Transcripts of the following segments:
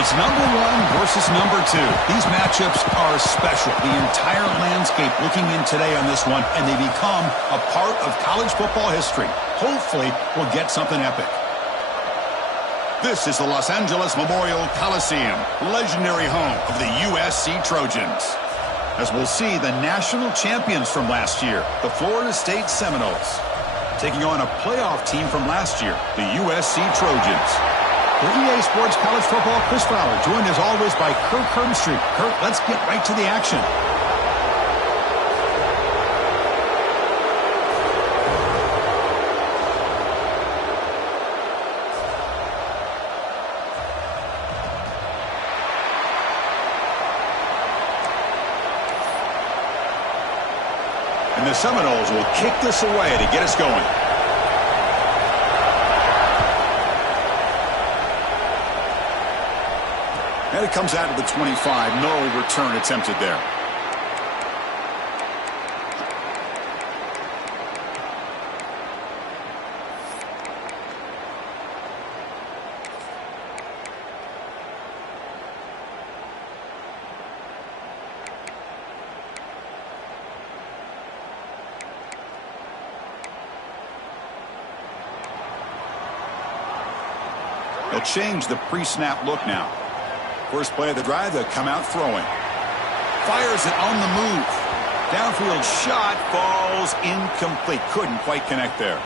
It's number one versus number two. These matchups are special. The entire landscape looking in today on this one, and they become a part of college football history. Hopefully, we'll get something epic. This is the Los Angeles Memorial Coliseum, legendary home of the USC Trojans. As we'll see the national champions from last year, the Florida State Seminoles, taking on a playoff team from last year, the USC Trojans. For EA Sports College Football, Chris Fowler, joined as always by Kirk Herbstreit. Kirk, let's get right to the action. And the Seminoles will kick this away to get us going. And it comes out to the 25. No return attempted there. They'll change the pre-snap look now. First play of the drive, they'll come out throwing. Fires it on the move. Downfield shot falls incomplete. Couldn't quite connect there.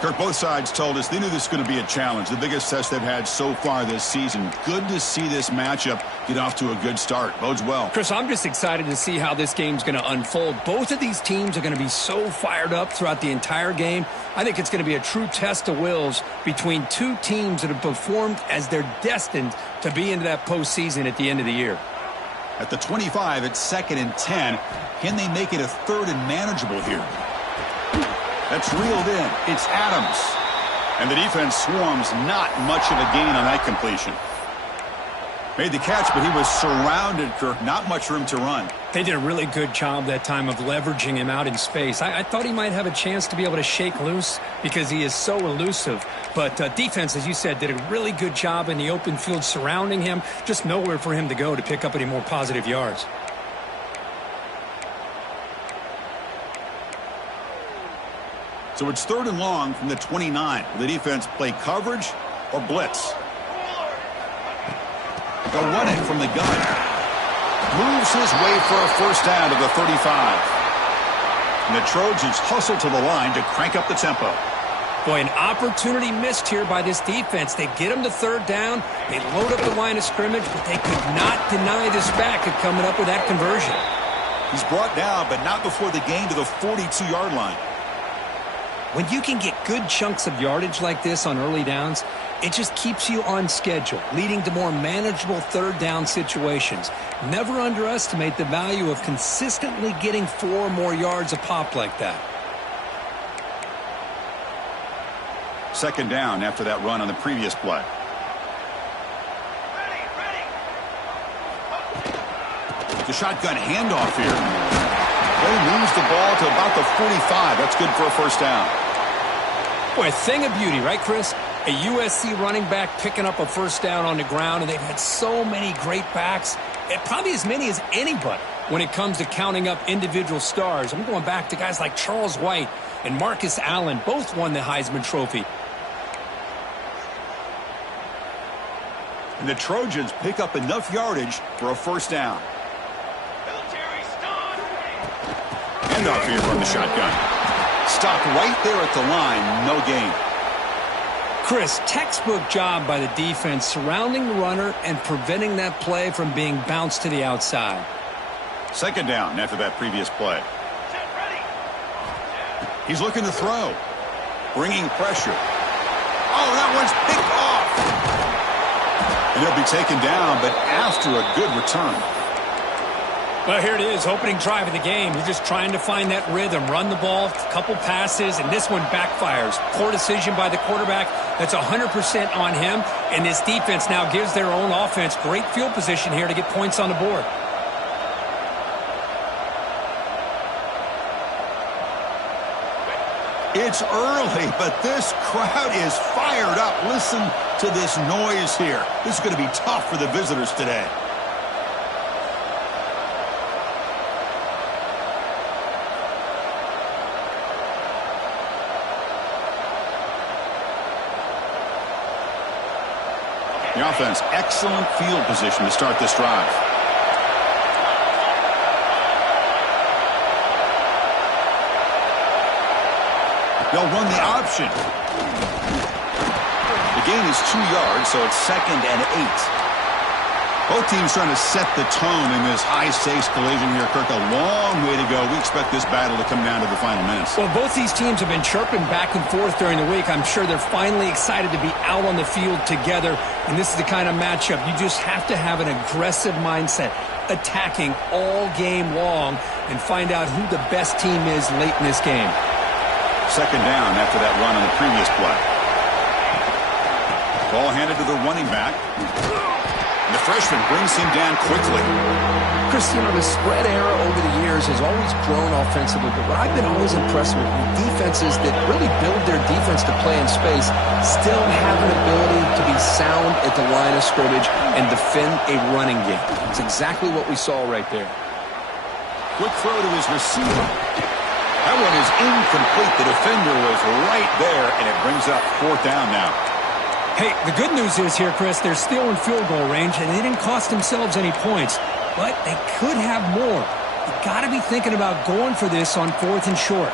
Kirk, both sides told us they knew this was going to be a challenge. The biggest test they've had so far this season. Good to see this matchup get off to a good start. Bodes well. Chris, I'm just excited to see how this game's going to unfold. Both of these teams are going to be so fired up throughout the entire game. I think it's going to be a true test of wills between two teams that have performed as they're destined to be into that postseason at the end of the year. At the 25, it's 2nd and 10. Can they make it a 3rd and manageable here? That's reeled in. It's Adams. And the defense swarms. Not much of a gain on that completion. Made the catch, but he was surrounded, Kirk. Not much room to run. They did a really good job that time of leveraging him out in space. I thought he might have a chance to be able to shake loose because he is so elusive. But defense, as you said, did a really good job in the open field surrounding him. Just nowhere for him to go to pick up any more positive yards. So it's 3rd and long from the 29. Will the defense play coverage or blitz? They'll run it from the gun. Moves his way for a first down to the 35. And the Trojans hustle to the line to crank up the tempo. Boy, an opportunity missed here by this defense. They get him to 3rd down. They load up the line of scrimmage, but they could not deny this back of coming up with that conversion. He's brought down, but not before the gain to the 42-yard line. When you can get good chunks of yardage like this on early downs, it just keeps you on schedule, leading to more manageable 3rd down situations. Never underestimate the value of consistently getting 4 or more yards a pop like that. 2nd down after that run on the previous play. The shotgun handoff here. They moves the ball to about the 45. That's good for a first down. Boy, a thing of beauty, right, Chris? A USC running back picking up a first down on the ground, and they've had so many great backs, probably as many as anybody when it comes to counting up individual stars. I'm going back to guys like Charles White and Marcus Allen. Both won the Heisman Trophy. And the Trojans pick up enough yardage for a first down. Handoff here from the shotgun. Stopped right there at the line. No gain. Chris, textbook job by the defense surrounding the runner and preventing that play from being bounced to the outside. 2nd down after that previous play. He's looking to throw. Bringing pressure. Oh, that one's picked off. And he'll be taken down, but after a good return. Well, here it is, opening drive of the game. You're just trying to find that rhythm, run the ball, a couple passes, and this one backfires. Poor decision by the quarterback. That's 100% on him, and this defense now gives their own offense great field position here to get points on the board. It's early, but this crowd is fired up. Listen to this noise here. This is going to be tough for the visitors today. The offense, excellent field position to start this drive. They'll run the option. The gain is 2 yards, so it's 2nd and 8. Both teams trying to set the tone in this high-stakes collision here, Kirk. A long way to go. We expect this battle to come down to the final minutes. Well, both these teams have been chirping back and forth during the week. I'm sure they're finally excited to be out on the field together, and this is the kind of matchup you just have to have an aggressive mindset, attacking all game long, and find out who the best team is late in this game. 2nd down after that run on the previous play. Ball handed to the running back. And the freshman brings him down quickly. Chris, you know, the spread era over the years has always grown offensively, but what I've been always impressed with defenses that really build their defense to play in space still have an ability to be sound at the line of scrimmage and defend a running game. It's exactly what we saw right there. Quick throw to his receiver. That one is incomplete. The defender was right there, and it brings up 4th down now. Hey, the good news is here, Chris, they're still in field goal range, and they didn't cost themselves any points, but they could have more. You got to be thinking about going for this on 4th and short.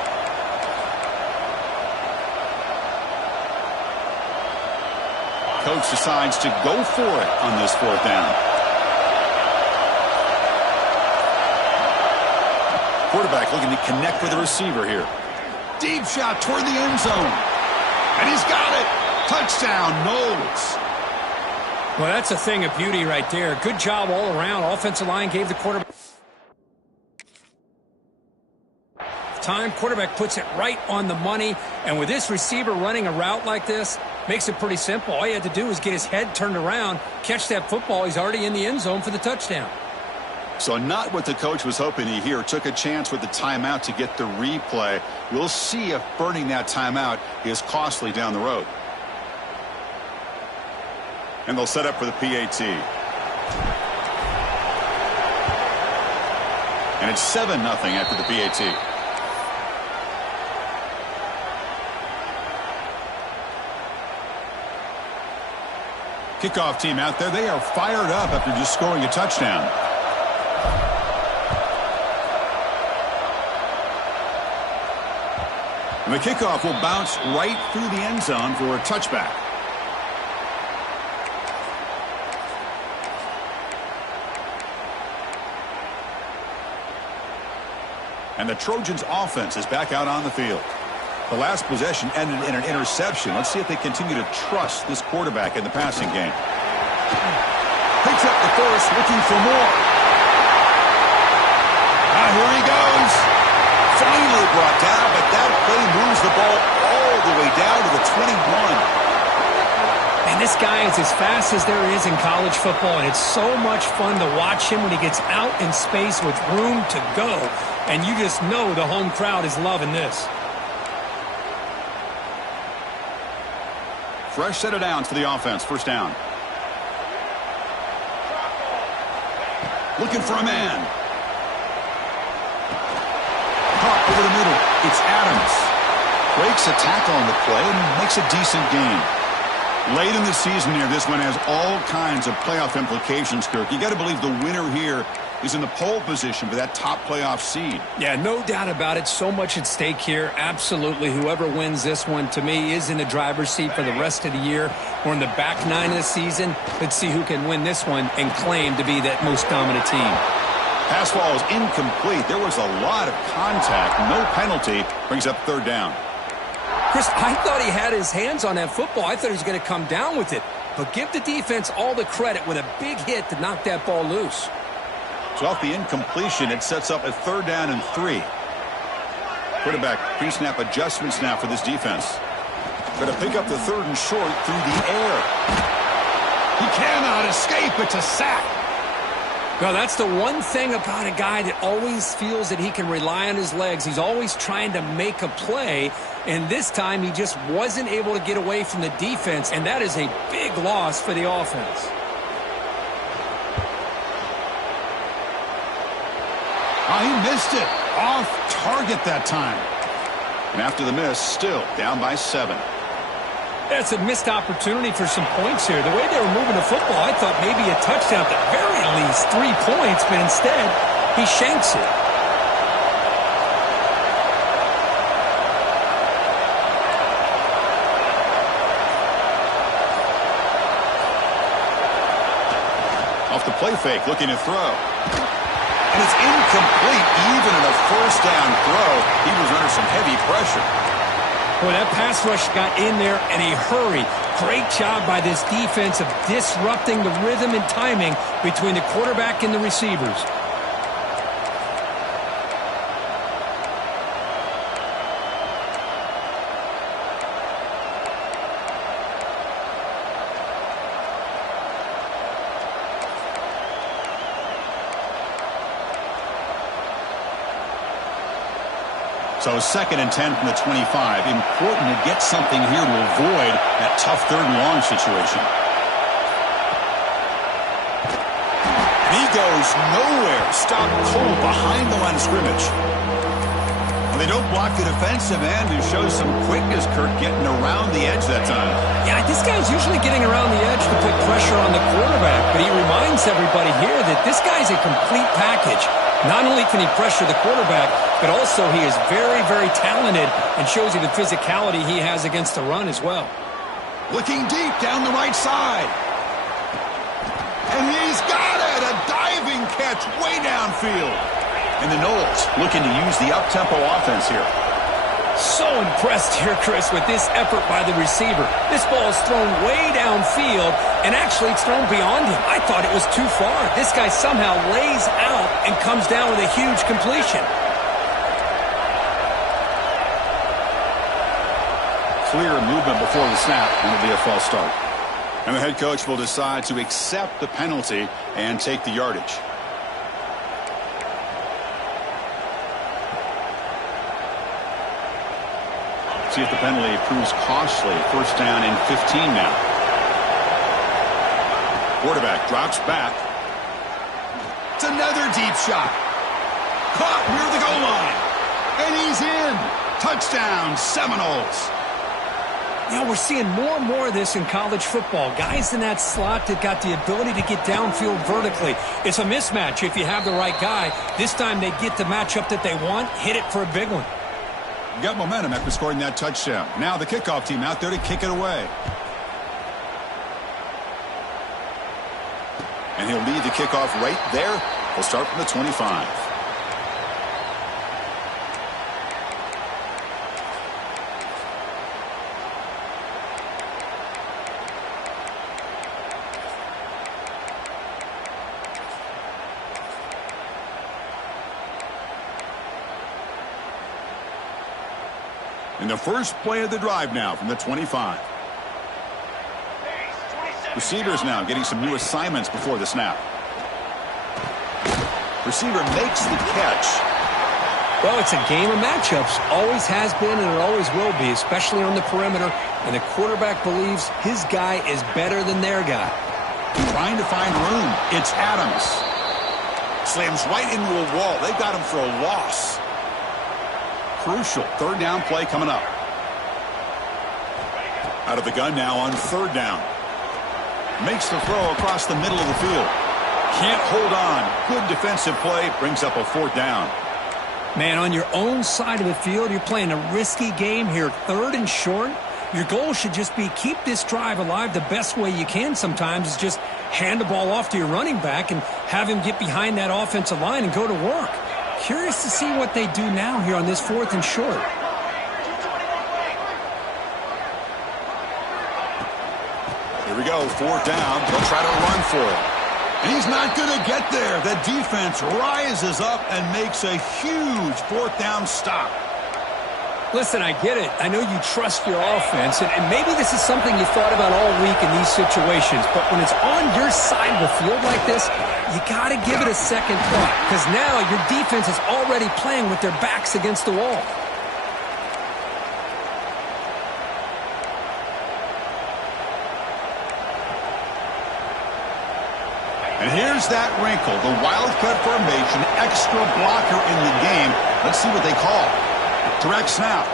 Coach decides to go for it on this 4th down. Quarterback looking to connect with the receiver here. Deep shot toward the end zone. And he's got it. Touchdown, Knowles. Well, that's a thing of beauty right there. Good job all around. Offensive line gave the quarterback time. Quarterback puts it right on the money. And with this receiver running a route like this, makes it pretty simple. All you had to do was get his head turned around, catch that football. He's already in the end zone for the touchdown. So not what the coach was hoping to hear. Took a chance with the timeout to get the replay. We'll see if burning that timeout is costly down the road. And they'll set up for the PAT. And it's 7-0 after the PAT. Kickoff team out there. They are fired up after just scoring a touchdown. And the kickoff will bounce right through the end zone for a touchback. And the Trojans' offense is back out on the field. The last possession ended in an interception. Let's see if they continue to trust this quarterback in the passing game. Picks up the first, looking for more. Here he goes. Finally brought down, but that play moves the ball all the way down to the 21. And this guy is as fast as there is in college football, and it's so much fun to watch him when he gets out in space with room to go. And you just know the home crowd is loving this. Fresh set of downs for the offense. 1st down. Looking for a man. Caught over the middle. It's Adams. Breaks a tackle on the play and makes a decent gain. Late in the season here, this one has all kinds of playoff implications, Kirk. You got to believe the winner here is in the pole position for that top playoff seed. Yeah, no doubt about it. So much at stake here. Absolutely. Whoever wins this one, to me, is in the driver's seat for the rest of the year. We're in the back 9 of the season. Let's see who can win this one and claim to be that most dominant team. Pass ball is incomplete. There was a lot of contact. No penalty. Brings up 3rd down. Chris, I thought he had his hands on that football. I thought he was going to come down with it. But give the defense all the credit with a big hit to knock that ball loose. So off the incompletion, it sets up a 3rd down and 3. Quarterback pre-snap adjustments now for this defense. Going to pick up the 3rd and short through the air. He cannot escape. It's a sack. Well, that's the one thing about a guy that always feels that he can rely on his legs. He's always trying to make a play, and this time he just wasn't able to get away from the defense, and that is a big loss for the offense. Oh, he missed it. Off target that time. And after the miss, still down by 7. That's a missed opportunity for some points here. The way they were moving the football, I thought maybe a touchdown, at the very least 3 points, but instead, he shanks it. Off the play fake, looking to throw. And it's incomplete. Even in a first down throw, he was under some heavy pressure. Boy, that pass rush got in there in a hurry. Great job by this defense of disrupting the rhythm and timing between the quarterback and the receivers. So 2nd and 10 from the 25. Important to get something here to avoid that tough 3rd and long situation. And he goes nowhere. Stop cold behind the line of scrimmage. And they don't block the defensive end, who shows some quickness, Kirk, getting around the edge that time. Yeah, this guy's usually getting around the edge to put pressure on the quarterback, but he reminds everybody here that this guy's a complete package. Not only can he pressure the quarterback, but also he is very, very talented and shows you the physicality he has against the run as well. Looking deep down the right side. And he's got it! A diving catch way downfield. And the Knowles looking to use the up-tempo offense here. So impressed here, Chris, with this effort by the receiver. This ball is thrown way downfield, and actually it's thrown beyond him. I thought it was too far. This guy somehow lays out and comes down with a huge completion. Clear movement before the snap, and it'll be a false start. And the head coach will decide to accept the penalty and take the yardage. See if the penalty proves costly. 1st down and 15 now. Quarterback drops back. It's another deep shot. Caught near the goal line. And he's in. Touchdown, Seminoles. Yeah, we're seeing more and more of this in college football. Guys in that slot that got the ability to get downfield vertically. It's a mismatch if you have the right guy. This time they get the matchup that they want, hit it for a big one. Got momentum after scoring that touchdown. Now the kickoff team out there to kick it away. And he'll lead the kickoff right there. He'll start from the 25. In the first play of the drive now from the 25. Receivers now getting some new assignments before the snap. Receiver makes the catch. Well, it's a game of matchups. Always has been and it always will be, especially on the perimeter. And the quarterback believes his guy is better than their guy. Trying to find room. It's Adams. Slams right into a wall. They've got him for a loss. Crucial 3rd down play coming up. Out of the gun now on 3rd down. Makes the throw across the middle of the field. Can't hold on. Good defensive play. Brings up a 4th down. Man, on your own side of the field, you're playing a risky game here. 3rd and short. Your goal should just be keep this drive alive the best way you can sometimes is just hand the ball off to your running back and have him get behind that offensive line and go to work. Curious to see what they do now here on this 4th and short. Here we go, 4th down. They'll try to run for it. And he's not going to get there. The defense rises up and makes a huge 4th down stop. Listen, I get it. I know you trust your offense, and maybe this is something you thought about all week in these situations, but when it's on your side of the field like this, you got to give it a second thought, because now your defense is already playing with their backs against the wall. And here's that wrinkle, the wildcat formation, extra blocker in the game. Let's see what they call. Direct snap.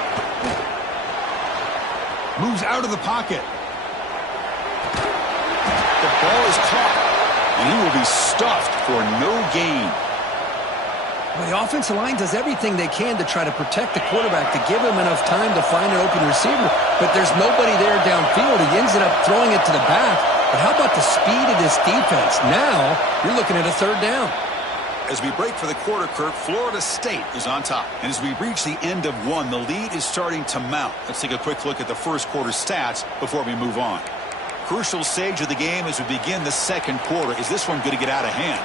Moves out of the pocket. The ball is caught, and he will be stuffed for no gain. Well, the offensive line does everything they can to try to protect the quarterback, to give him enough time to find an open receiver, but there's nobody there downfield. He ends up throwing it to the back. But how about the speed of this defense? Now you're looking at a third down. As we break for the quarter, Kirk, Florida State is on top. And as we reach the end of one, the lead is starting to mount. Let's take a quick look at the first quarter stats before we move on. Crucial stage of the game as we begin the second quarter. Is this one going to get out of hand?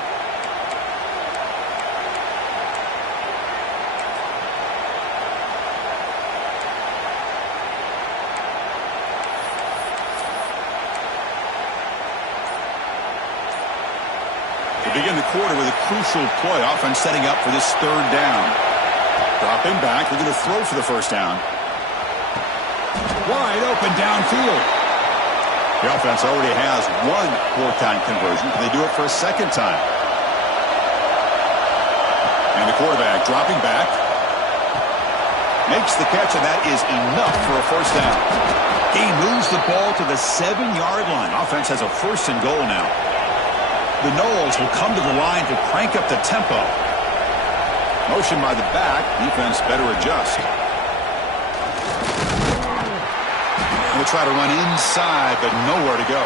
Begin the quarter with a crucial play. Offense setting up for this third down. Dropping back. They're going to throw for the first down. Wide open downfield. The offense already has one fourth-down conversion. Can they do it for a second time? And the quarterback dropping back. Makes the catch, and that is enough for a first down. He moves the ball to the 7-yard line. Offense has a first and goal now. The Noles will come to the line to crank up the tempo. Motion by the back. Defense better adjust. And they'll try to run inside, but nowhere to go.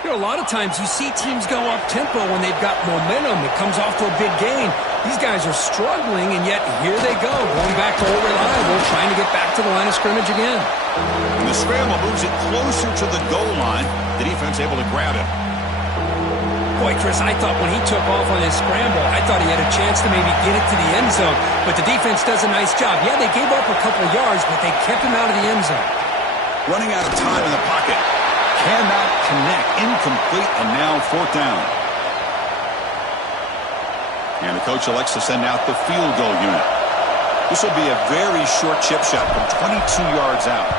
You know, a lot of times you see teams go up-tempo when they've got momentum. It comes off to a big gain. These guys are struggling, and yet here they go, going back to old reliable, trying to get back to the line of scrimmage again. And the scramble moves it closer to the goal line. The defense able to grab it. Boy, Chris, I thought when he took off on his scramble, I thought he had a chance to maybe get it to the end zone. But the defense does a nice job. Yeah, they gave up a couple of yards, but they kept him out of the end zone. Running out of time in the pocket. Cannot connect. Incomplete, and now fourth down. And the coach elects to send out the field goal unit. This will be a very short chip shot from 22 yards out.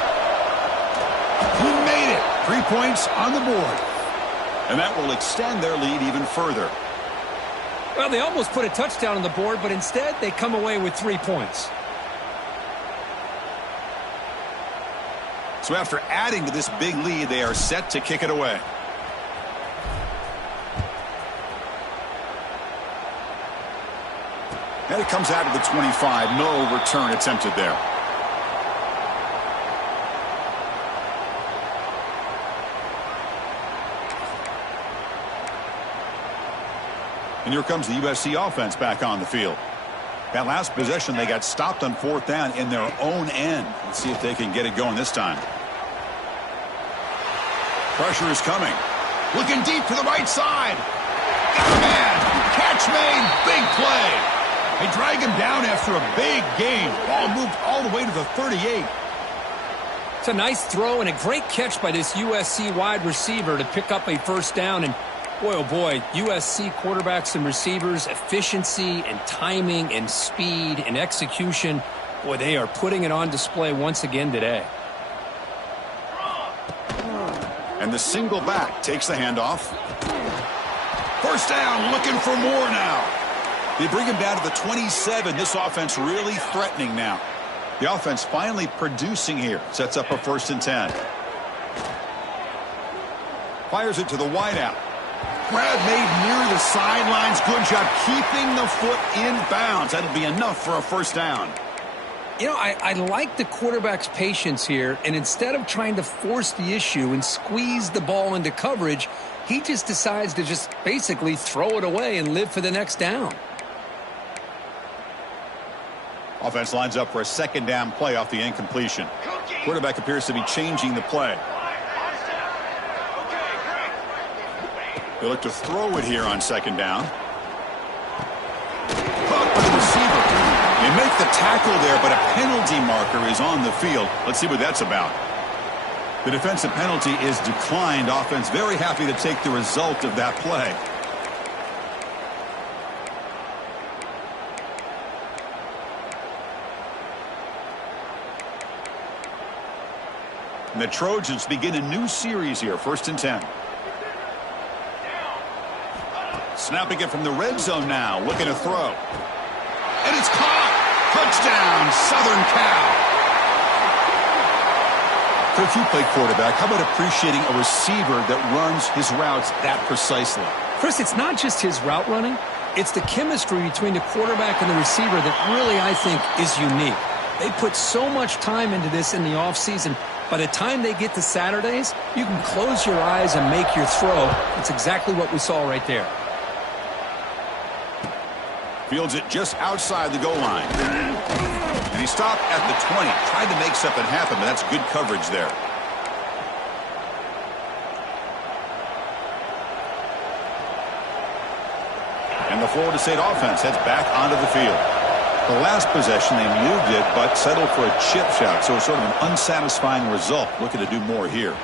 He made it. 3 points on the board. And that will extend their lead even further. Well, they almost put a touchdown on the board, but instead they come away with 3 points. So after adding to this big lead, they are set to kick it away. And it comes out of the 25. No return attempted there. And here comes the USC offense back on the field. That last possession, they got stopped on fourth down in their own end. Let's see if they can get it going this time. Pressure is coming. Looking deep to the right side. Got a man. Catch made. Big play. They drag him down after a big gain. Ball moved all the way to the 38. It's a nice throw and a great catch by this USC wide receiver to pick up a first down. And boy, oh boy, USC quarterbacks and receivers, efficiency and timing and speed and execution. Boy, they are putting it on display once again today. And the single back takes the handoff. First down, looking for more now. They bring him down to the 27. This offense really threatening now. The offense finally producing here. Sets up a first and 10. Fires it to the wideout. Grab made near the sidelines. Good job keeping the foot in bounds. That'll be enough for a first down. You know, I like the quarterback's patience here, and instead of trying to force the issue and squeeze the ball into coverage, he just decides to just basically throw it away and live for the next down. Offense lines up for a second down play off the incompletion. Quarterback appears to be changing the play. They look to throw it here on second down. Caught by the receiver. They make the tackle there, but a penalty marker is on the field. Let's see what that's about. The defensive penalty is declined. Offense very happy to take the result of that play. And the Trojans begin a new series here, 1st and 10. Snapping it from the red zone now, looking to throw. And it's caught! Touchdown, Southern Cal! If you play quarterback, how about appreciating a receiver that runs his routes that precisely? Chris, it's not just his route running. It's the chemistry between the quarterback and the receiver that really, I think, is unique. They put so much time into this in the offseason. By the time they get to Saturdays, you can close your eyes and make your throw. It's exactly what we saw right there. Fields it just outside the goal line. And he stopped at the 20. Tried to make something happen, but that's good coverage there. And the Florida State offense heads back onto the field. The last possession, they moved it, but settled for a chip shot, so it's sort of an unsatisfying result. Looking to do more here.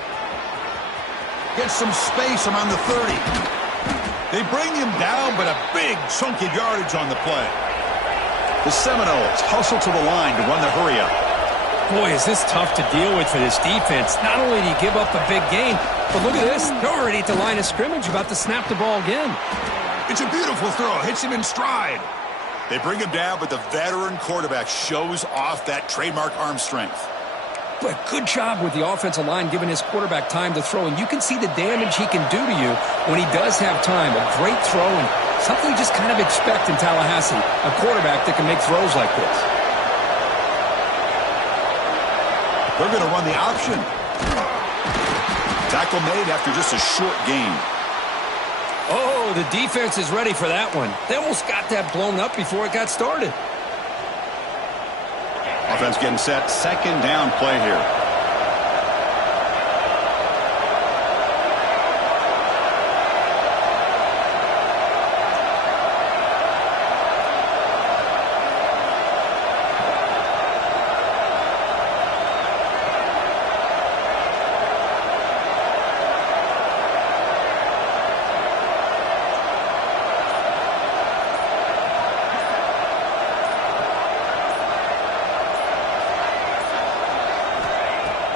Gets some space around the 30. They bring him down, but a big chunk of yardage on the play. The Seminoles hustle to the line to run the hurry-up. Boy, is this tough to deal with for this defense. Not only do you give up a big gain, but look at this. They're already at the line of scrimmage, about to snap the ball again. It's a beautiful throw. Hits him in stride. They bring him down, but the veteran quarterback shows off that trademark arm strength. But good job with the offensive line giving his quarterback time to throw, and you can see the damage he can do to you when he does have time. A great throw, and something you just kind of expect in Tallahassee, a quarterback that can make throws like this. They're going to run the option. Tackle made after just a short gain. Oh, the defense is ready for that one. They almost got that blown up before it got started. Offense getting set. 2nd down play here.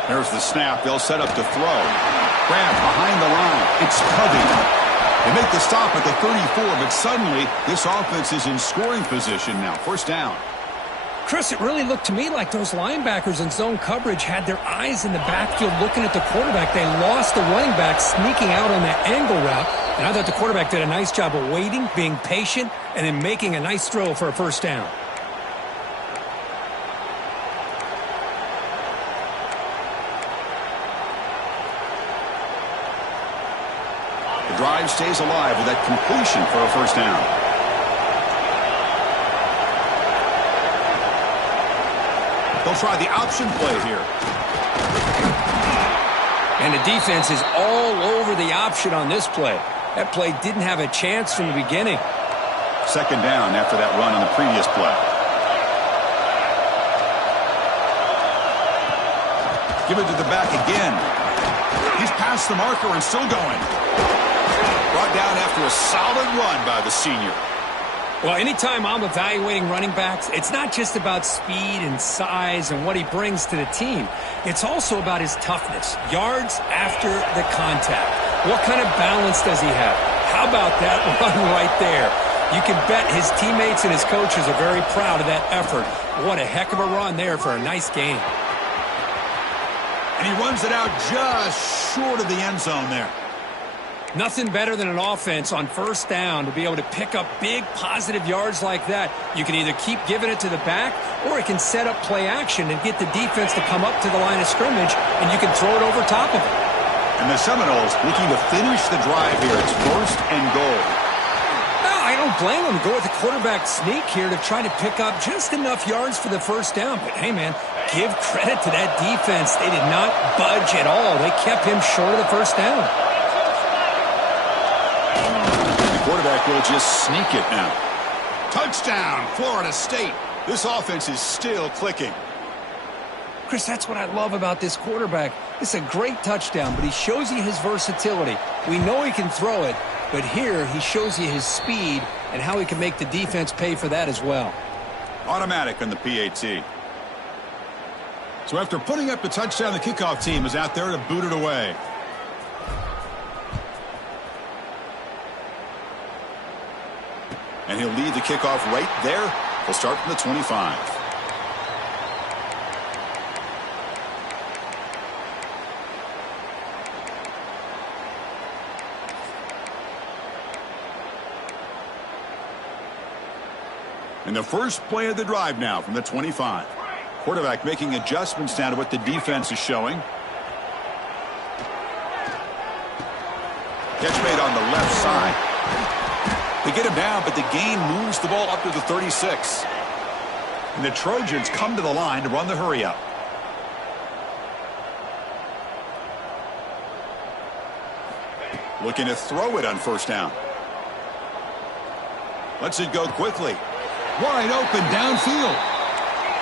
There's the snap. They'll set up to throw. Grab behind the line. It's Covey. They make the stop at the 34, but suddenly this offense is in scoring position now. 1st down. Chris, it really looked to me like those linebackers in zone coverage had their eyes in the backfield looking at the quarterback. They lost the running back sneaking out on that angle route. And I thought the quarterback did a nice job of waiting, being patient, and then making a nice throw for a 1st down. Drive stays alive with that completion for a 1st down. They'll try the option play here. And the defense is all over the option on this play. That play didn't have a chance from the beginning. 2nd down after that run on the previous play. Give it to the back again. He's past the marker and still going. Brought down after a solid run by the senior. Well, anytime I'm evaluating running backs, it's not just about speed and size and what he brings to the team. It's also about his toughness. Yards after the contact. What kind of balance does he have? How about that run right there? You can bet his teammates and his coaches are very proud of that effort. What a heck of a run there for a nice game. And he runs it out just short of the end zone there. Nothing better than an offense on 1st down to be able to pick up big positive yards like that. You can either keep giving it to the back, or it can set up play action and get the defense to come up to the line of scrimmage, and you can throw it over top of it. And the Seminoles looking to finish the drive here. It's 1st and goal. No, I don't blame them to go with the quarterback sneak here to try to pick up just enough yards for the 1st down. But, hey, man, give credit to that defense. They did not budge at all. They kept him short of the 1st down. Quarterback will just sneak it now. Touchdown, Florida State. This offense is still clicking. Chris, that's what I love about this quarterback. It's a great touchdown, but he shows you his versatility. We know he can throw it, but here he shows you his speed and how he can make the defense pay for that as well. Automatic on the PAT. So after putting up the touchdown, the kickoff team is out there to boot it away. And he'll lead the kickoff right there. He'll start from the 25. And the first play of the drive now from the 25. Quarterback making adjustments now to what the defense is showing. Catch made on the left side. They get him down, but the gain moves the ball up to the 36. And the Trojans come to the line to run the hurry up. Looking to throw it on first down. Lets it go quickly. Wide open downfield.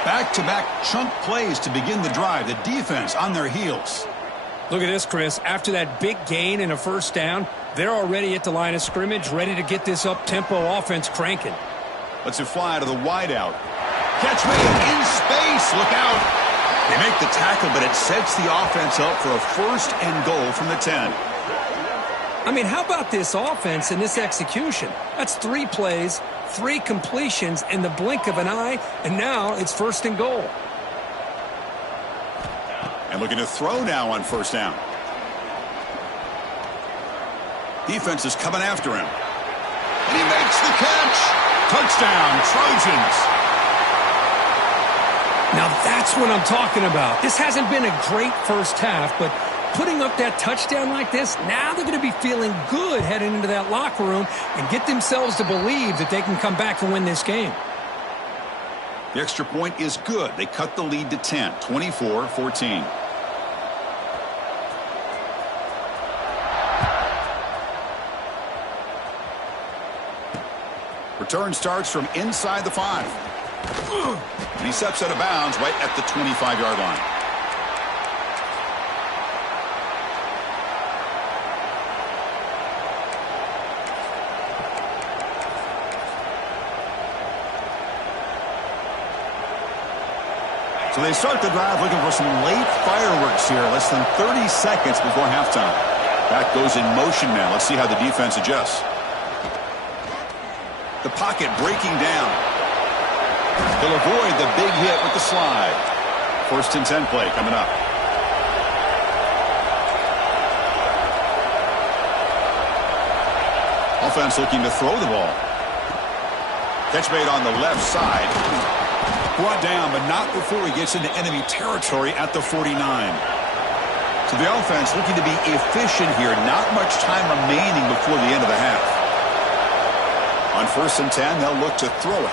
Back-to-back chunk plays to begin the drive. The defense on their heels. Look at this, Chris. After that big gain and a first down, they're already at the line of scrimmage, ready to get this up-tempo offense cranking. Lets it fly to the wideout. Catch made in space. Look out. They make the tackle, but it sets the offense up for a first and goal from the 10. I mean, how about this offense and this execution? That's 3 plays, 3 completions in the blink of an eye, and now it's first and goal. And looking to throw now on first down. Defense is coming after him. And he makes the catch. Touchdown, Trojans. Now that's what I'm talking about. This hasn't been a great first half, but putting up that touchdown like this, now they're going to be feeling good heading into that locker room and get themselves to believe that they can come back and win this game. The extra point is good. They cut the lead to 10, 24-14. Return starts from inside the 5. And he steps out of bounds right at the 25-yard line. So they start the drive looking for some late fireworks here, less than 30 seconds before halftime. That goes in motion now. Let's see how the defense adjusts. The pocket breaking down. He'll avoid the big hit with the slide. First and 10 play coming up. Offense looking to throw the ball. Catch made on the left side. Brought down, but not before he gets into enemy territory at the 49. So the offense looking to be efficient here. Not much time remaining before the end of the half. On first and 10, they'll look to throw it.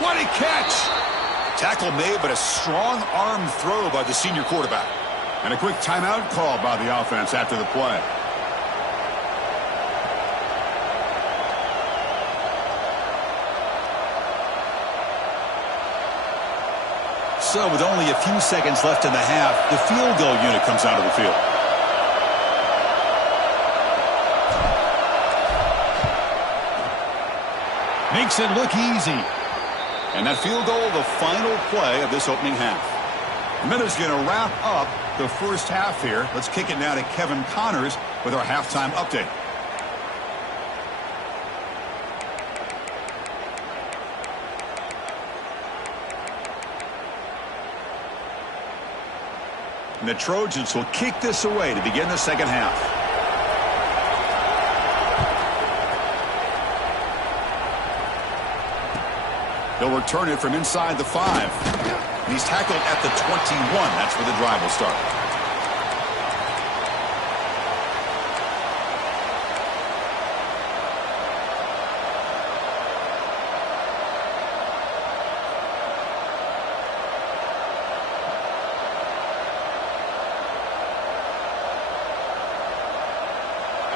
What a catch! Tackle made, but a strong arm throw by the senior quarterback. And a quick timeout call by the offense after the play. So with only a few seconds left in the half, the field goal unit comes out of the field. Makes it look easy. And that field goal, the final play of this opening half. Minutes going to wrap up the first half here. Let's kick it now to Kevin Connors with our halftime update. And the Trojans will kick this away to begin the second half. They'll return it from inside the 5. And he's tackled at the 21. That's where the drive will start.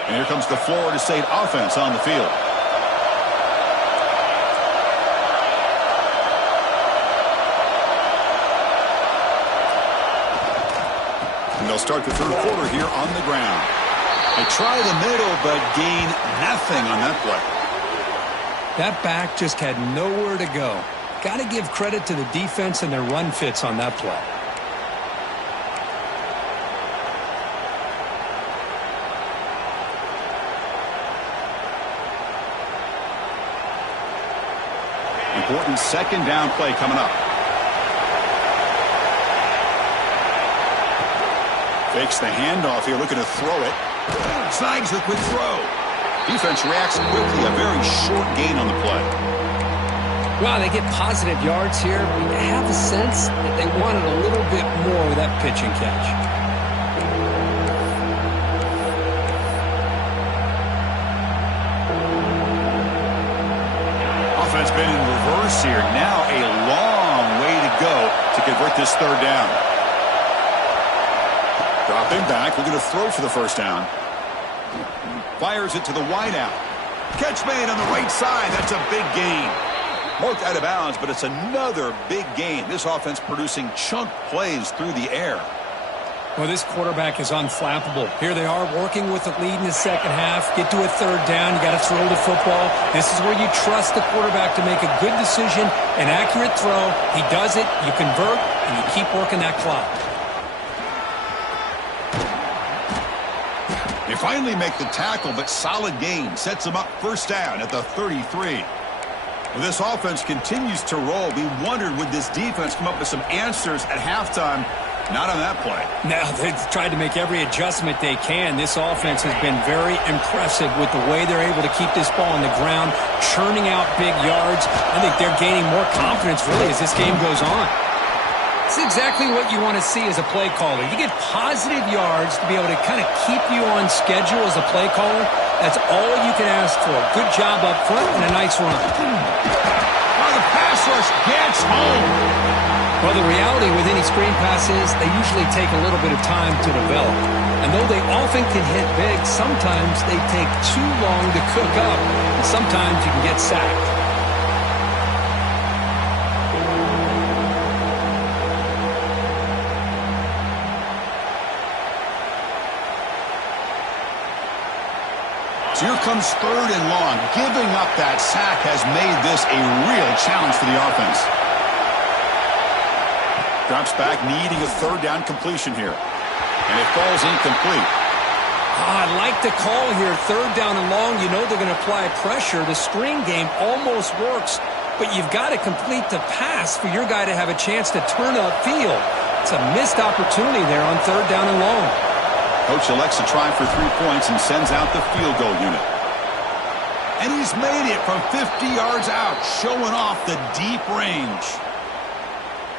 And here comes the Florida State offense on the field. they'll start the third quarter here on the ground. They try the middle, but gain nothing on that play. That back just had nowhere to go. Got to give credit to the defense and their run fits on that play. Important second down play coming up. Fakes the handoff here, looking to throw it. Snags the quick throw. Defense reacts quickly, a very short gain on the play. Wow, they get positive yards here, but you have a sense that they wanted a little bit more with that pitch and catch. Offense been in reverse here. Now a long way to go to convert this third down. Dropping back, looking to throw for the first down. Fires it to the wideout. Catch made on the right side. That's a big gain. Marked out of bounds, but it's another big gain. This offense producing chunk plays through the air. Well, this quarterback is unflappable. Here they are working with the lead in the second half. Get to a third down. You got to throw the football. This is where you trust the quarterback to make a good decision, an accurate throw. He does it. You convert, and you keep working that clock. They finally make the tackle, but solid gain sets them up first down at the 33. Well, this offense continues to roll. We wondered, would this defense come up with some answers at halftime? Not on that play. Now, they've tried to make every adjustment they can. This offense has been very impressive with the way they're able to keep this ball on the ground, churning out big yards. I think they're gaining more confidence, really, as this game goes on. It's exactly what you want to see as a play caller. You get positive yards to be able to kind of keep you on schedule as a play caller. That's all you can ask for. Good job up front and a nice run. Oh, the pass rush gets home. Well, the reality with any screen pass is they usually take a little bit of time to develop. And though they often can hit big, sometimes they take too long to cook up. And sometimes you can get sacked. So here comes third and long. Giving up that sack has made this a real challenge for the offense. Drops back, needing a third down completion here. And it falls incomplete. I like the call here. Third down and long. You know they're going to apply pressure. The screen game almost works, but you've got to complete the pass for your guy to have a chance to turn upfield. It's a missed opportunity there on third down and long. Coach elects to try for 3 points and sends out the field goal unit. And he's made it from 50 yards out, showing off the deep range.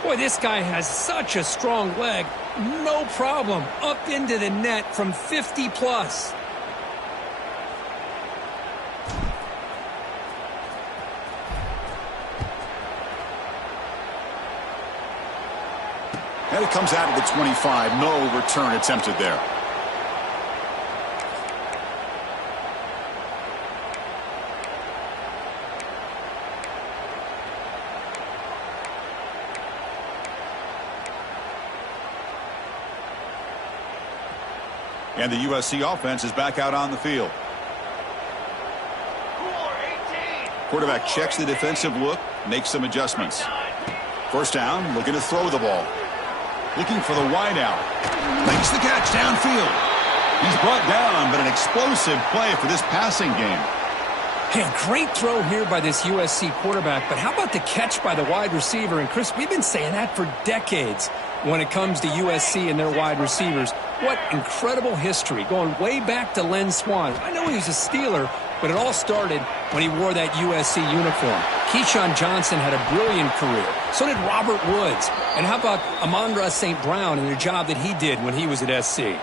Boy, this guy has such a strong leg. No problem. Up into the net from 50 plus. And it comes out of the 25. No return attempted there. And the USC offense is back out on the field. Quarterback checks the defensive look, makes some adjustments. First down, looking to throw the ball. Looking for the wideout. Makes the catch downfield. He's brought down, but an explosive play for this passing game. Hey, great throw here by this USC quarterback, but how about the catch by the wide receiver? And Chris, we've been saying that for decades when it comes to USC and their wide receivers. What incredible history, going way back to Len Swan. I know he was a Steeler, but it all started when he wore that USC uniform. Keyshawn Johnson had a brilliant career. So did Robert Woods. And how about Amon-Ra St. Brown and the job that he did when he was at SC?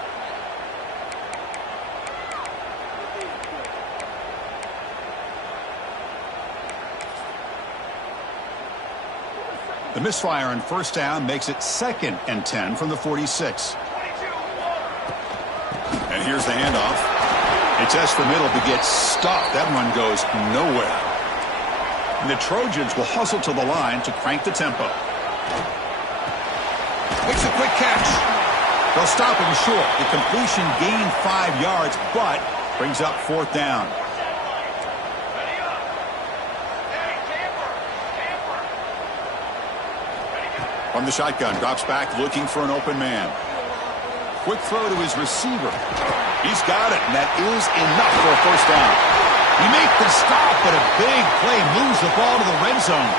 The misfire on first down makes it 2nd and 10 from the 46. And here's the handoff. It tests the middle but gets stopped. That run goes nowhere. And the Trojans will hustle to the line to crank the tempo. Makes a quick catch. They'll stop him short. The completion gained 5 yards, but brings up 4th down. From the shotgun, drops back looking for an open man. Quick throw to his receiver. He's got it, and that is enough for a 1st down. He makes the stop, but a big play moves the ball to the red zone.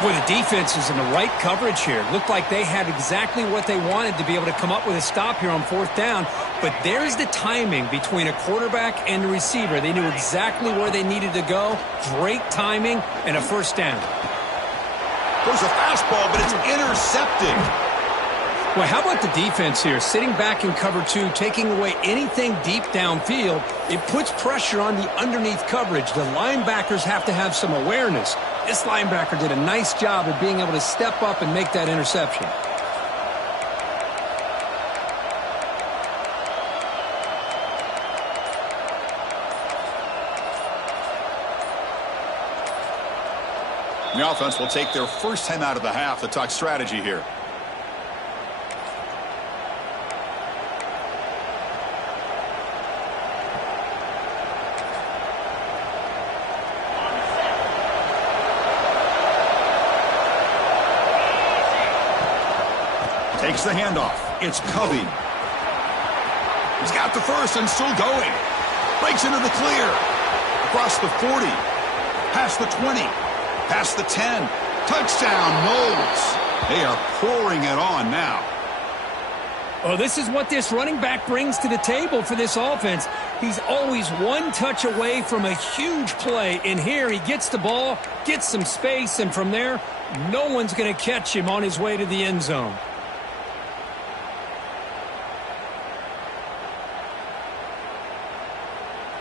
Boy, the defense is in the right coverage here. Looked like they had exactly what they wanted to be able to come up with a stop here on 4th down. But there's the timing between a quarterback and the receiver. They knew exactly where they needed to go. Great timing and a 1st down. There's a fastball, but it's intercepted. Well, how about the defense here? Sitting back in cover 2, taking away anything deep downfield. It puts pressure on the underneath coverage. The linebackers have to have some awareness. This linebacker did a nice job of being able to step up and make that interception. The offense will take their first time out of the half to talk strategy here. Takes the handoff. It's Covey. He's got the first and still going. Breaks into the clear. Across the 40. Past the 20. Past the 10. Touchdown, Knowles. They are pouring it on now. Oh, this is what this running back brings to the table for this offense. He's always one touch away from a huge play. And here he gets the ball, gets some space, and from there, no one's going to catch him on his way to the end zone.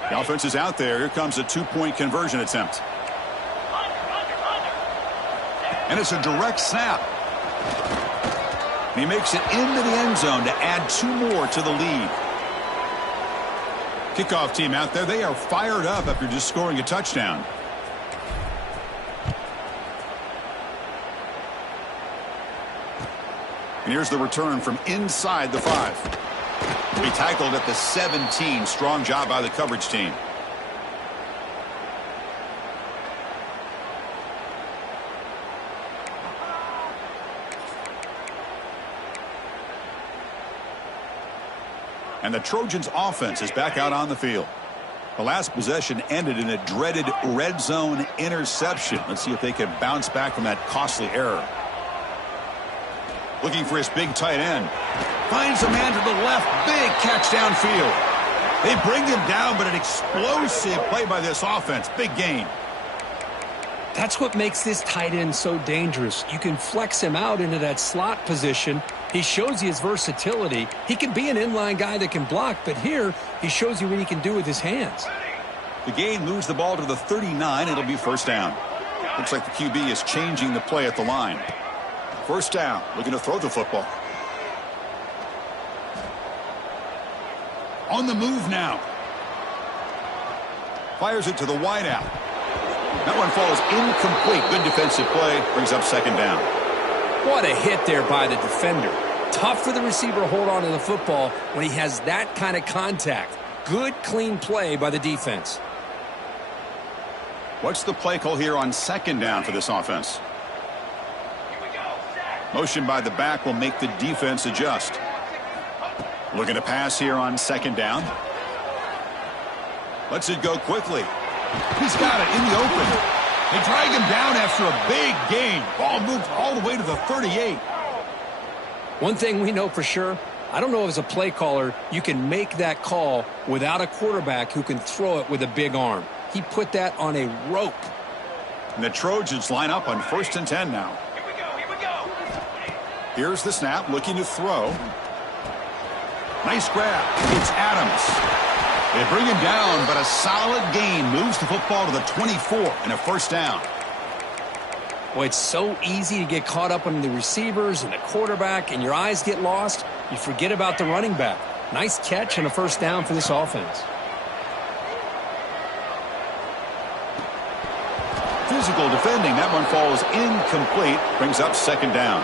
The offense is out there. Here comes a 2-point conversion attempt. And it's a direct snap. And he makes it into the end zone to add 2 more to the lead. Kickoff team out there. They are fired up after just scoring a touchdown. And here's the return from inside the 5. He tackled at the 17. Strong job by the coverage team. And the Trojans' offense is back out on the field. The last possession ended in a dreaded red zone interception. Let's see if they can bounce back from that costly error. Looking for his big tight end. Finds a man to the left. Big catch downfield. They bring him down, but an explosive play by this offense. Big gain. That's what makes this tight end so dangerous. You can flex him out into that slot position. He shows you his versatility. He can be an inline guy that can block, but here he shows you what he can do with his hands. The gain moves the ball to the 39. It'll be 1st down. Looks like the QB is changing the play at the line. 1st down, looking to throw the football. On the move now. Fires it to the wideout. That one falls incomplete. Good defensive play. Brings up 2nd down. What a hit there by the defender. Tough for the receiver to hold on to the football when he has that kind of contact. Good, clean play by the defense. What's the play call here on 2nd down for this offense? Motion by the back will make the defense adjust. Looking to pass here on 2nd down. Lets it go quickly. He's got it in the open. They drag him down after a big gain. Ball moved all the way to the 38. One thing we know for sure, I don't know as a play caller, you can make that call without a quarterback who can throw it with a big arm. He put that on a rope. And the Trojans line up on 1st and 10 now. Here's the snap, looking to throw. Nice grab. It's Adams. They bring him down, but a solid gain moves the football to the 24 and a 1st down. Well, it's so easy to get caught up on the receivers and the quarterback, and your eyes get lost. You forget about the running back. Nice catch and a 1st down for this offense. Physical defending. That one falls incomplete. Brings up 2nd down.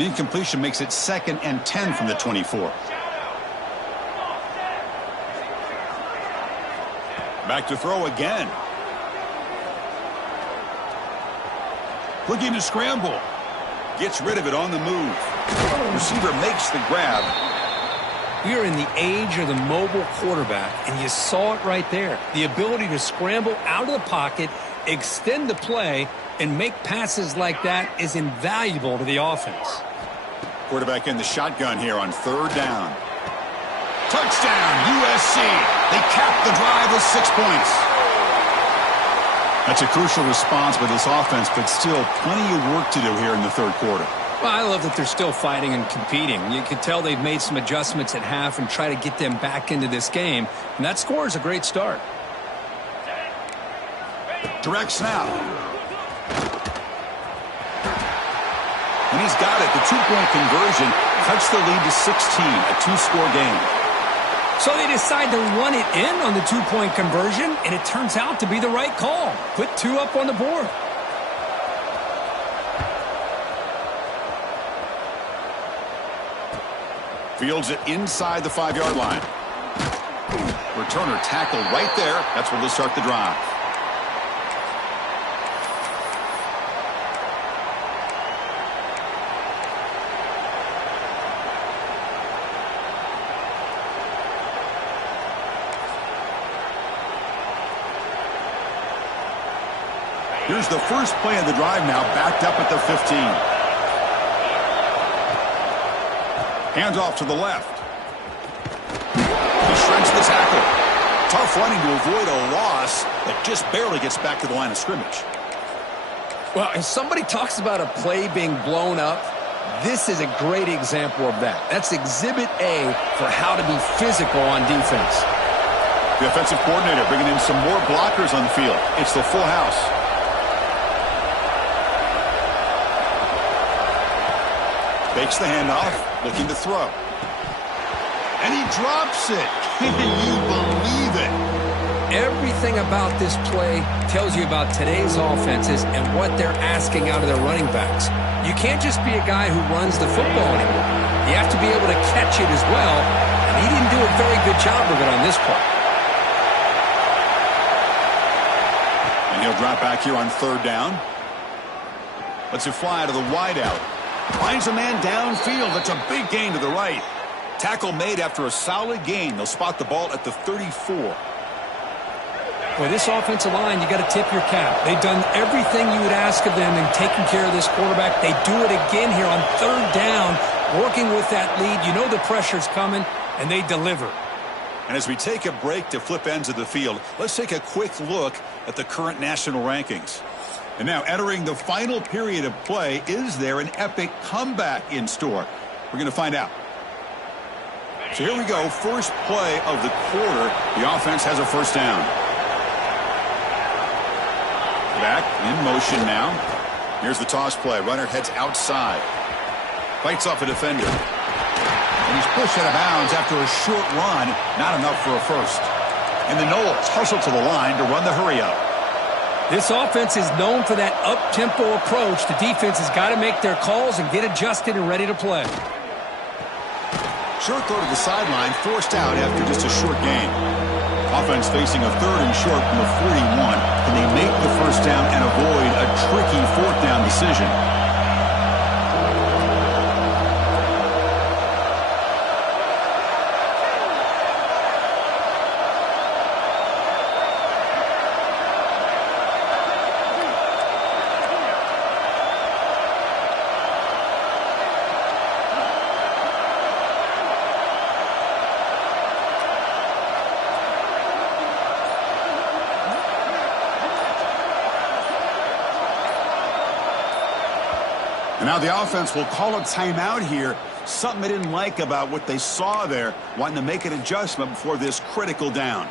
The incompletion makes it 2nd and 10 from the 24. Back to throw again. Looking to scramble. Gets rid of it on the move. Receiver makes the grab. We are in the age of the mobile quarterback, and you saw it right there. The ability to scramble out of the pocket, extend the play, and make passes like that is invaluable to the offense. Quarterback in the shotgun here on 3rd down. Touchdown, USC. They cap the drive with 6 points. That's a crucial response by this offense, but still plenty of work to do here in the 3rd quarter. Well, I love that they're still fighting and competing. You can tell they've made some adjustments at half and try to get them back into this game. And that score is a great start. Direct snap. And he's got it. The 2-point conversion cuts the lead to 16, a 2-score game. So they decide to run it in on the 2-point conversion, and it turns out to be the right call. Put 2 up on the board. Fields it inside the 5-yard line. Returner tackle right there. That's where they'll start the drive. Here's the first play of the drive now, backed up at the 15. Hands off to the left. He shreds the tackle. Tough running to avoid a loss that just barely gets back to the line of scrimmage. Well, if somebody talks about a play being blown up, this is a great example of that. That's Exhibit A for how to be physical on defense. The offensive coordinator bringing in some more blockers on the field. It's the full house. Fakes the handoff, looking to throw. And he drops it. Can you believe it? Everything about this play tells you about today's offenses and what they're asking out of their running backs. You can't just be a guy who runs the football anymore. You have to be able to catch it as well, and he didn't do a very good job of it on this play. And he'll drop back here on 3rd down. Lets it fly to the wideout. Finds a man downfield. That's a big gain to the right. Tackle made after a solid gain. They'll spot the ball at the 34. Boy, this offensive line, you got to tip your cap. They've done everything you would ask of them in taking care of this quarterback. They do it again here on 3rd down, working with that lead. You know the pressure's coming, and they deliver. And as we take a break to flip ends of the field, let's take a quick look at the current national rankings. And now entering the final period of play, is there an epic comeback in store? We're going to find out. So here we go. First play of the quarter. The offense has a 1st down. Back in motion now. Here's the toss play. Runner heads outside. Fights off a defender. And he's pushed out of bounds after a short run. Not enough for a 1st. And the Noles hustle to the line to run the hurry up. This offense is known for that up-tempo approach. The defense has got to make their calls and get adjusted and ready to play. Short throw to the sideline, forced out after just a short gain. Offense facing a 3rd and short from the 41. Can they make the 1st down and avoid a tricky 4th down decision? And now the offense will call a timeout here. Something they didn't like about what they saw there, wanting to make an adjustment before this critical down.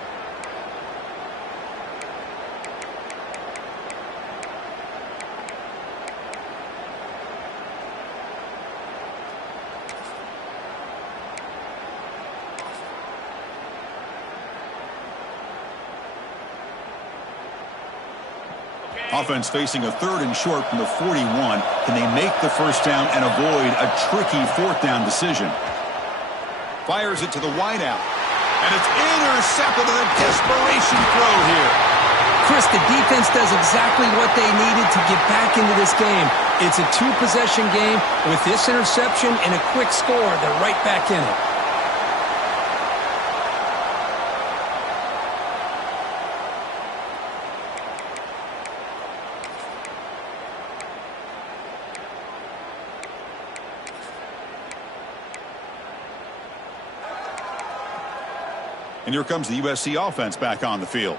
Offense facing a 3rd and short from the 41. Can they make the first down and avoid a tricky 4th down decision? Fires it to the wideout. And it's intercepted with a desperation throw here. Chris, the defense does exactly what they needed to get back into this game. It's a 2-possession game. With this interception and a quick score, they're right back in it. And here comes the USC offense back on the field.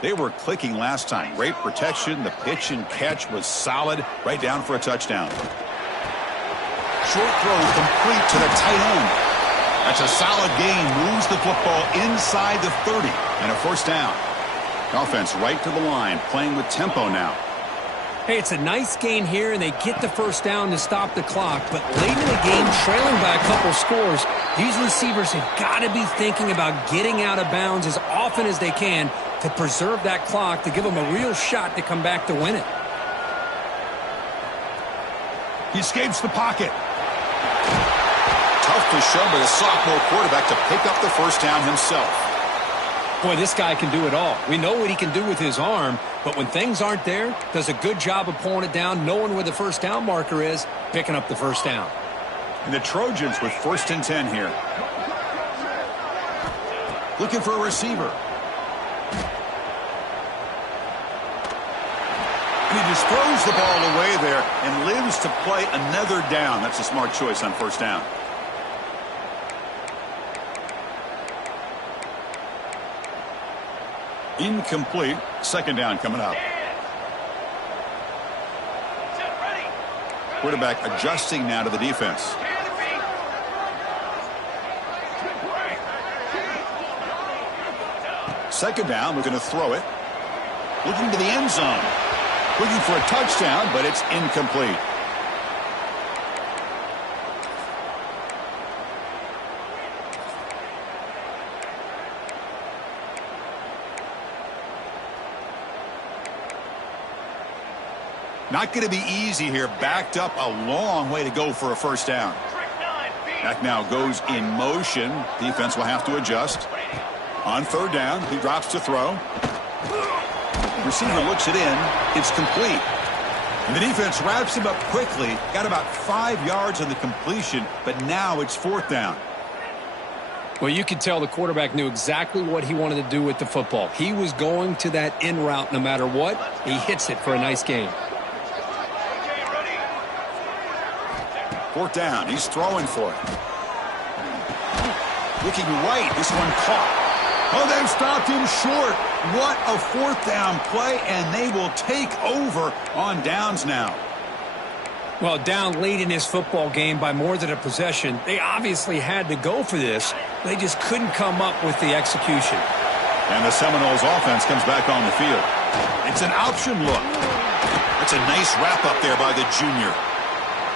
They were clicking last time. Great protection. The pitch and catch was solid. Right down for a touchdown. Short throw complete to the tight end. That's a solid gain. Moves the football inside the 30. And a first down. Offense right to the line. Playing with tempo now. Hey, it's a nice gain here, and they get the first down to stop the clock. But late in the game, trailing by a couple scores, these receivers have got to be thinking about getting out of bounds as often as they can to preserve that clock, to give them a real shot to come back to win it. He escapes the pocket. Tough to show by the sophomore quarterback to pick up the first down himself. Boy, this guy can do it all. We know what he can do with his arm, but when things aren't there, does a good job of pulling it down, knowing where the first down marker is, picking up the first down. And the Trojans with 1st and 10 here. Looking for a receiver. And he just throws the ball away there and lives to play another down. That's a smart choice on first down. Incomplete. 2nd down coming up. Quarterback adjusting now to the defense. Second down, looking to throw it. Looking to the end zone. Looking for a touchdown, but it's incomplete. Not going to be easy here. Backed up a long way to go for a first down. Back now goes in motion. Defense will have to adjust. On 3rd down, he drops to throw. Receiver looks it in. It's complete. And the defense wraps him up quickly. Got about 5 yards on the completion, but now it's 4th down. Well, you could tell the quarterback knew exactly what he wanted to do with the football. He was going to that in route no matter what. He hits it for a nice gain. 4th down. He's throwing for it. Looking right. This one caught. Oh, they've stopped him short. What a 4th down play, and they will take over on downs now. Well, down late in this football game by more than a possession, they obviously had to go for this. They just couldn't come up with the execution. And the Seminoles offense comes back on the field. It's an option look. It's a nice wrap up there by the junior.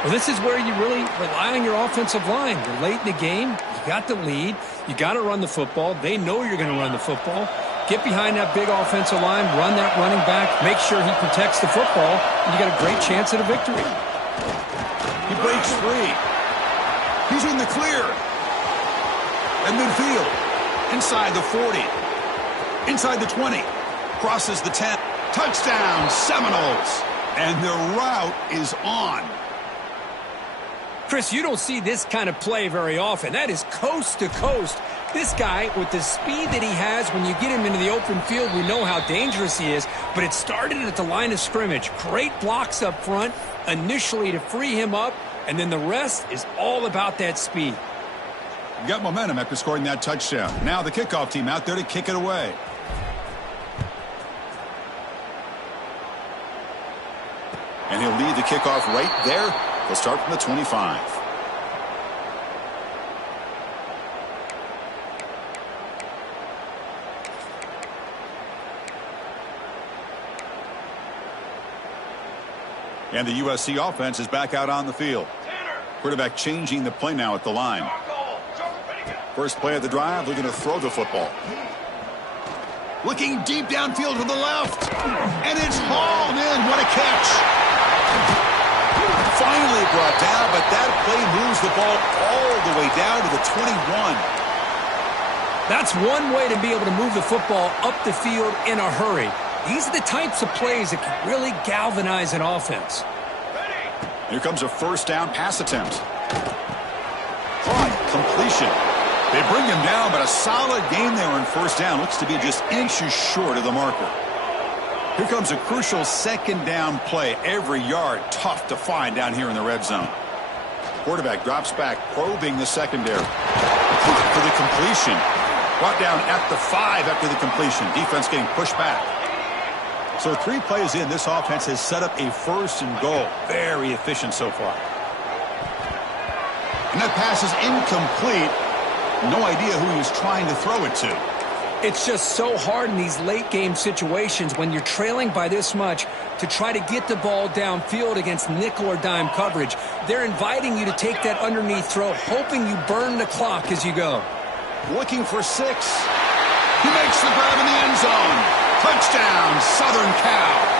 Well, this is where you really rely on your offensive line. You're late in the game. You got the lead. You got to run the football. They know you're going to run the football. Get behind that big offensive line, run that running back, make sure he protects the football, and you got a great chance at a victory. He breaks free. He's in the clear. At midfield. Inside the 40. Inside the 20. Crosses the 10. Touchdown, Seminoles. And the route is on. Chris, you don't see this kind of play very often. That is coast to coast. This guy, with the speed that he has, when you get him into the open field, we know how dangerous he is. But it started at the line of scrimmage. Great blocks up front initially to free him up, and then the rest is all about that speed. Got momentum after scoring that touchdown. Now the kickoff team out there to kick it away. And he'll lead the kickoff right there. They'll start from the 25. And the USC offense is back out on the field. Quarterback changing the play now at the line. First play of the drive, looking to throw the football. Looking deep downfield to the left. And it's hauled in. What a catch. Finally brought down, but that play moves the ball all the way down to the 21. That's one way to be able to move the football up the field in a hurry. These are the types of plays that can really galvanize an offense. Here comes a first down pass attempt. Caught, completion. They bring him down, but a solid game there on first down. Looks to be just inches short of the marker. Here comes a crucial second down play. Every yard tough to find down here in the red zone. Quarterback drops back, probing the secondary. For the completion. Brought down at the 5 after the completion. Defense getting pushed back. So 3 plays in, this offense has set up a first and goal. Very efficient so far. And that pass is incomplete. No idea who he was trying to throw it to. It's just so hard in these late game situations when you're trailing by this much to try to get the ball downfield against nickel or dime coverage. They're inviting you to take that underneath throw, hoping you burn the clock as you go. Looking for 6. He makes the grab in the end zone. Touchdown, Southern Cal.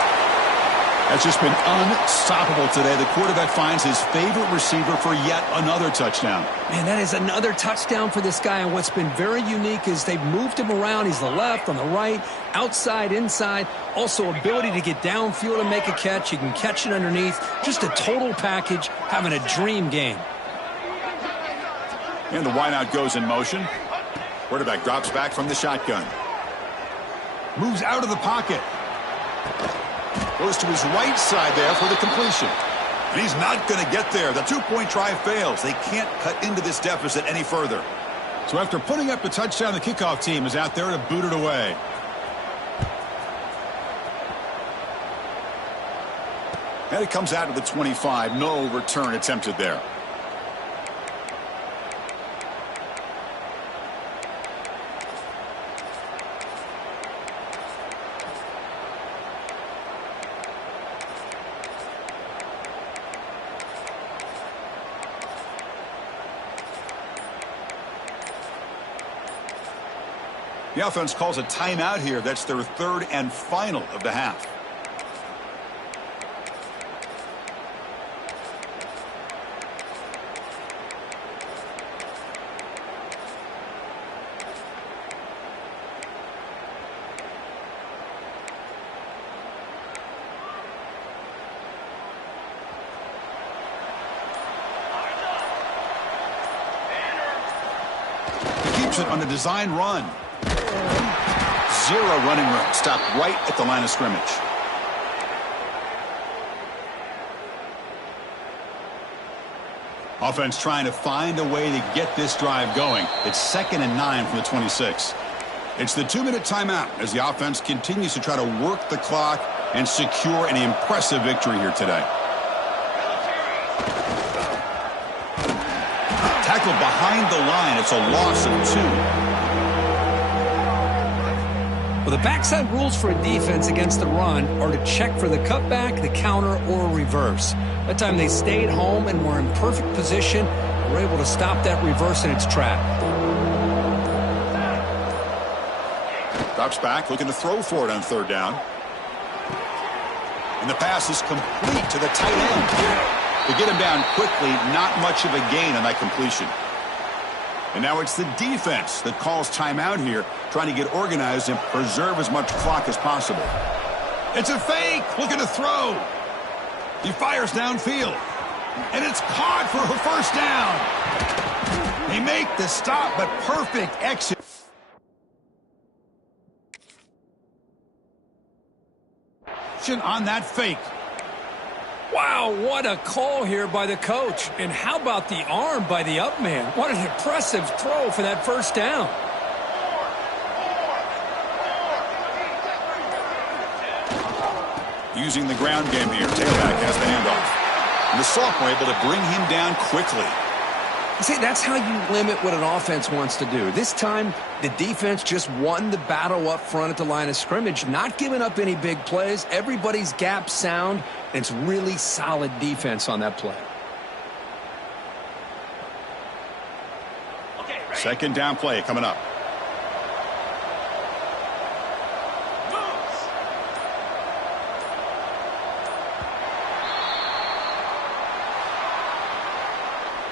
That's just been unstoppable today. The quarterback finds his favorite receiver for yet another touchdown. Man, that is another touchdown for this guy, and what's been very unique is they've moved him around. He's the left, on the right, outside, inside. Also ability to get downfield and make a catch. He can catch it underneath. Just a total package, having a dream game. And the wideout goes in motion. Quarterback drops back from the shotgun. Moves out of the pocket. Goes to his right side there for the completion. And he's not going to get there. The 2-point try fails. They can't cut into this deficit any further. So after putting up the touchdown, the kickoff team is out there to boot it away. And it comes out to the 25. No return attempted there. The offense calls a timeout here. That's their 3rd and final of the half. He keeps it on the design run. 0 running room. Stopped right at the line of scrimmage. Offense trying to find a way to get this drive going. It's 2nd and 9 from the 26. It's the 2-minute timeout as the offense continues to try to work the clock and secure an impressive victory here today. Tackled behind the line. It's a loss of 2. Well, the backside rules for a defense against the run are to check for the cutback, the counter, or a reverse. That time they stayed home and were in perfect position. Were able to stop that reverse in its track. Drops back, looking to throw for it on 3rd down. And the pass is complete to the tight end. To get him down quickly, not much of a gain on that completion. And now it's the defense that calls timeout here, trying to get organized and preserve as much clock as possible. It's a fake, looking to throw. He fires downfield. And it's caught for a first down. They make the stop, but perfect exit. On that fake. Wow, what a call here by the coach. And how about the arm by the up man? What an impressive throw for that first down. Using the ground game here. Tailback has the handoff. And the sophomore able to bring him down quickly. See, that's how you limit what an offense wants to do. This time, the defense just won the battle up front at the line of scrimmage, not giving up any big plays. Everybody's gap sound, and it's really solid defense on that play. Second down play coming up.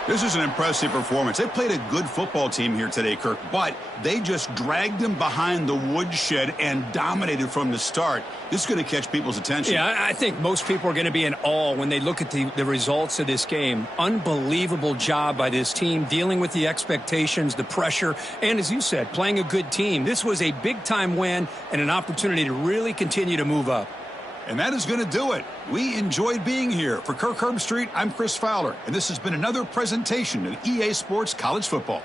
This is an impressive performance. They played a good football team here today, Kirk, but they just dragged them behind the woodshed and dominated from the start. This is going to catch people's attention. Yeah, I think most people are going to be in awe when they look at the results of this game. Unbelievable job by this team, dealing with the expectations, the pressure, and as you said, playing a good team. This was a big-time win and an opportunity to really continue to move up. And that is going to do it. We enjoyed being here. For Kirk Herbstreit, I'm Chris Fowler, and this has been another presentation of EA Sports College Football.